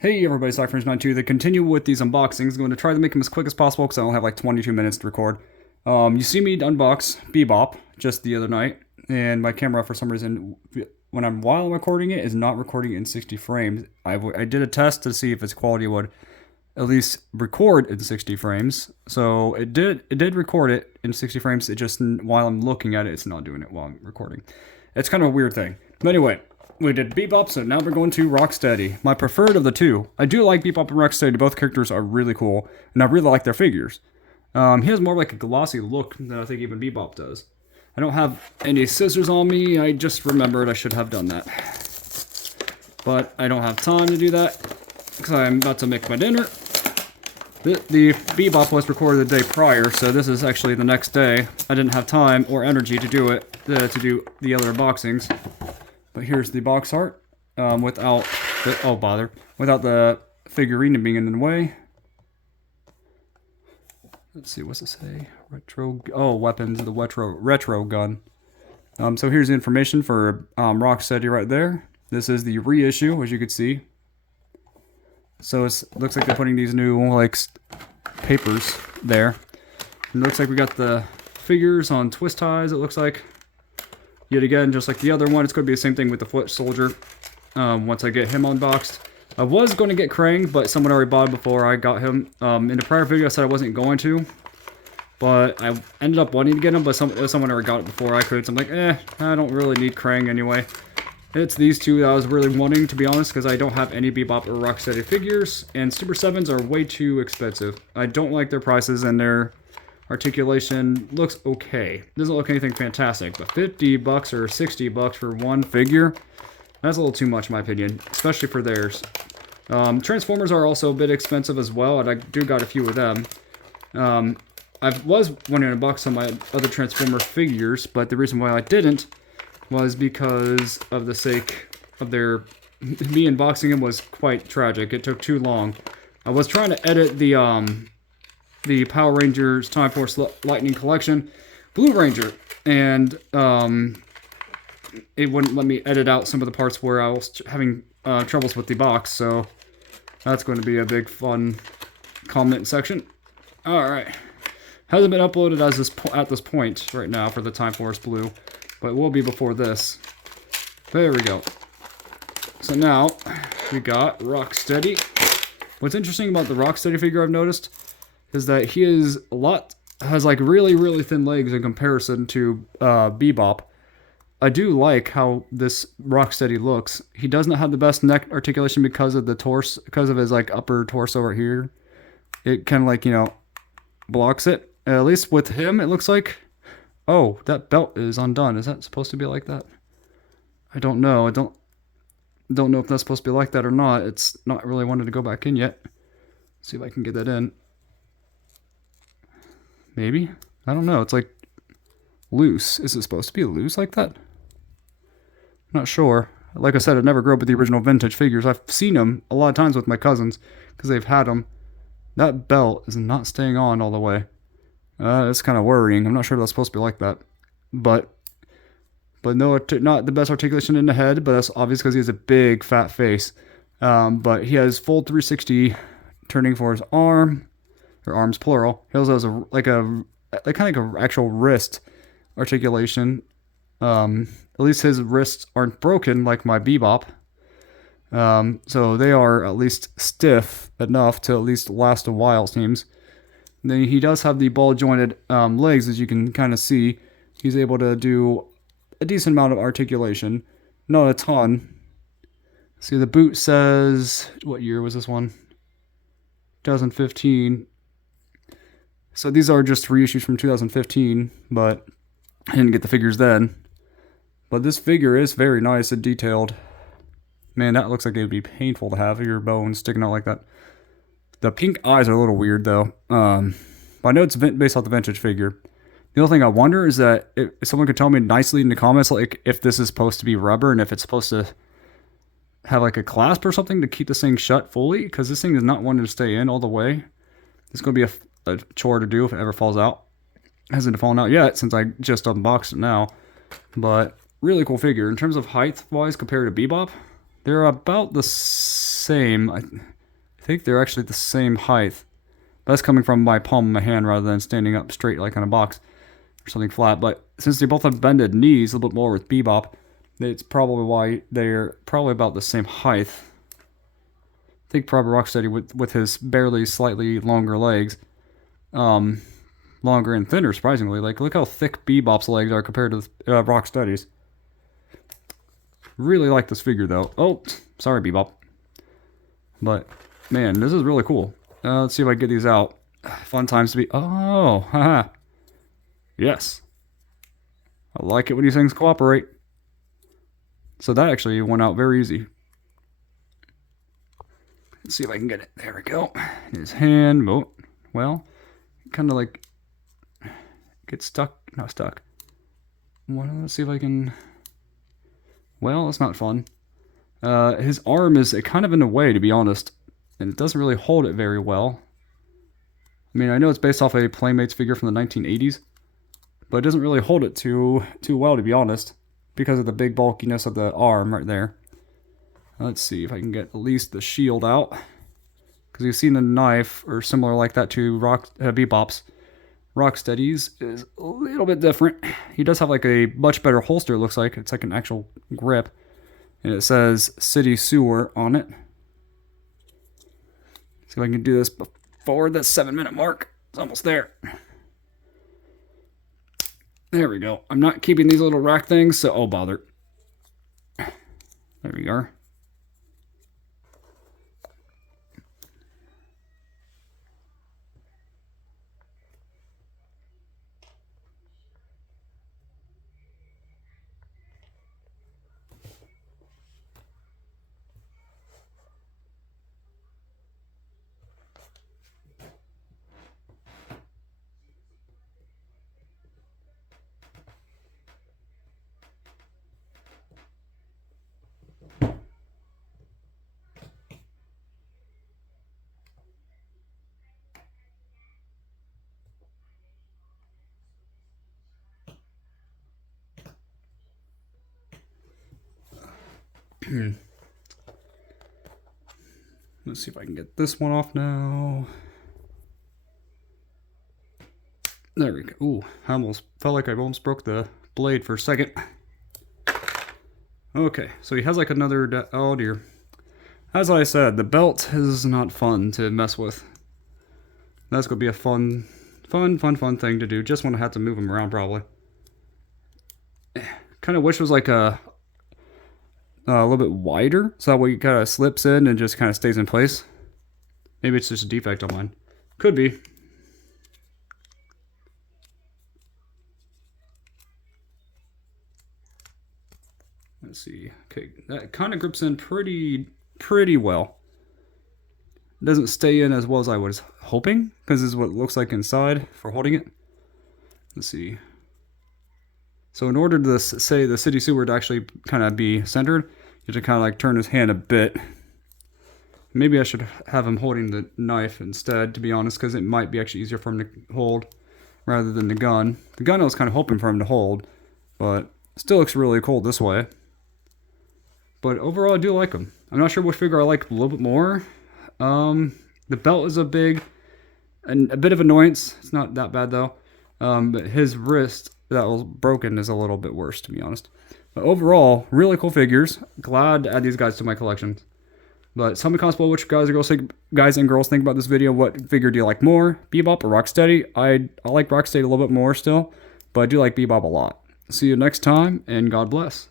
Hey everybody, Cypher92. To continue with these unboxings, I'm going to try to make them as quick as possible because I only have like 22 minutes to record. You see me unbox Bebop just the other night, and my camera for some reason, while I'm recording it, is not recording in 60 frames. I did a test to see if its quality would at least record in 60 frames. So it did record it in 60 frames. It just, while I'm looking at it, it's not doing it while I'm recording. It's kind of a weird thing. But anyway, we did Bebop, so now we're going to Rocksteady. My preferred of the two. I do like Bebop and Rocksteady. Both characters are really cool, and I really like their figures. He has more like a glossy look than I think even Bebop does. I don't have any scissors on me. I just remembered I should have done that. But I don't have time to do that because I'm about to make my dinner. The Bebop was recorded the day prior, so this is actually the next day. I didn't have time or energy to do it, to do the other unboxings. But here's the box art, without the figurine being in the way. Let's see, what's it say? Weapons, the retro gun. So here's the information for Rocksteady right there. This is the reissue, as you can see. So it looks like they're putting these new papers there. And it looks like we got the figures on twist ties. It looks like. Yet again, just like the other one, it's going to be the same thing with the foot soldier. Once I get him unboxed, I was going to get Krang, but someone already bought him before I got him. In the prior video, I said I wasn't going to, but I ended up wanting to get him, but someone already got it before I could. So I'm like, I don't really need Krang anyway. It's these two that I was really wanting, to be honest, because I don't have any Bebop or Rocksteady figures, and Super 7s are way too expensive. I don't like their prices, and their articulation looks okay. Doesn't look anything fantastic, but $50 or $60 for one figure, that's a little too much in my opinion, especially for theirs. Transformers are also a bit expensive as well, and I do got a few of them. I was wanting to box some of my other Transformer figures, but the reason why I didn't was because of the sake of me unboxing them was quite tragic. It took too long. I was trying to edit the Power Rangers Time Force Lightning Collection Blue Ranger, and it wouldn't let me edit out some of the parts where I was having troubles with the box, so that's going to be a big fun comment section. Alright, hasn't been uploaded at this point right now for the Time Force Blue, but it will be before this. There we go. So now we got Rocksteady. What's interesting about the Rocksteady figure I've noticed is that he has like really thin legs in comparison to Bebop. I do like how this Rocksteady looks. He does not have the best neck articulation because of the torso, because of his like upper torso right here. It kind of blocks it. At least with him, it looks like. Oh, that belt is undone. Is that supposed to be like that? I don't know. I don't know if that's supposed to be like that or not. It's not really wanted to go back in yet. See if I can get that in. Maybe? I don't know. It's like loose. Is it supposed to be loose like that? Not sure. Like I said, I never grew up with the original vintage figures. I've seen them a lot of times with my cousins because they've had them. That belt is not staying on all the way. It's kind of worrying. I'm not sure if that's supposed to be like that. But no, not the best articulation in the head, but that's obvious because he has a big fat face. But he has full 360 turning for his arm. Or arms plural. He also has kind of like an actual wrist articulation. At least his wrists aren't broken like my Bebop. So they are at least stiff enough to at least last a while, it seems. And then he does have the ball jointed legs, as you can kind of see. He's able to do a decent amount of articulation. Not a ton. See, the boot says, what year was this one? 2015. So these are just reissues from 2015, but I didn't get the figures then. But this figure is very nice and detailed. Man, that looks like it would be painful to have your bones sticking out like that. The pink eyes are a little weird, though. But I know it's based off the vintage figure. The only thing I wonder is that if someone could tell me nicely in the comments, like, if this is supposed to be rubber and if it's supposed to have, like, a clasp or something to keep this thing shut fully, because this thing is not wanting to stay in all the way. It's going to be a chore to do if it ever falls out. It hasn't fallen out yet since I just unboxed it now. But really cool figure. In terms of height-wise compared to Bebop, they're about the same. I think they're actually the same height. That's coming from my palm of my hand rather than standing up straight like on a box or something flat. But since they both have bended knees a little bit more with Bebop, it's probably why they're probably about the same height. I think probably Rocksteady with his barely slightly longer legs. Longer and thinner, surprisingly. Like, look how thick Bebop's legs are compared to Rocksteady's. Really like this figure, though. Oh, sorry, Bebop. But, man, this is really cool. Let's see if I can get these out. Fun times to be... Oh, haha. Yes. I like it when these things cooperate. So that actually went out very easy. Let's see if I can get it. There we go. His hand. Oh, well, kind of like... Get stuck. Not stuck. Well, let's see if I can... Well, that's not fun. His arm is kind of in the way, to be honest. And it doesn't really hold it very well. I mean, I know it's based off a Playmates figure from the 1980s. But it doesn't really hold it too well, to be honest. Because of the big bulkiness of the arm right there. Let's see if I can get at least the shield out. Because you've seen the knife, or similar like that to Bebop's. Rocksteady's is a little bit different. He does have like a much better holster, it looks like. It's like an actual grip. And it says City Sewer on it. See if I can do this before the 7-minute mark. It's almost there. There we go. I'm not keeping these little rack things, so oh bother. There we are. Let's see if I can get this one off now. There we go. Ooh, I almost felt like I almost broke the blade for a second. Okay, so he has like another... Oh dear. As I said, the belt is not fun to mess with. That's going to be a fun thing to do. Just when I have to move him around, probably. Kind of wish it was like a little bit wider, so that way it kind of slips in and just kind of stays in place. Maybe it's just a defect on mine. Could be. Let's see. Okay, that kind of grips in pretty well. It doesn't stay in as well as I was hoping, because this is what it looks like inside for holding it. Let's see. So in order to say the City Sewer to actually kind of be centered, you have to kind of like turn his hand a bit. Maybe I should have him holding the knife instead, to be honest, because it might be actually easier for him to hold rather than the gun. The gun I was kind of hoping for him to hold, but it still looks really cool this way. But overall, I do like him. I'm not sure which figure I like a little bit more. The belt is a bit of annoyance. It's not that bad though. But his wrist that was broken is a little bit worse, to be honest. But overall, really cool figures. Glad to add these guys to my collection. But tell me in the comments below what guys and girls think about this video. What figure do you like more, Bebop or Rocksteady? I like Rocksteady a little bit more still, but I do like Bebop a lot. See you next time, and God bless.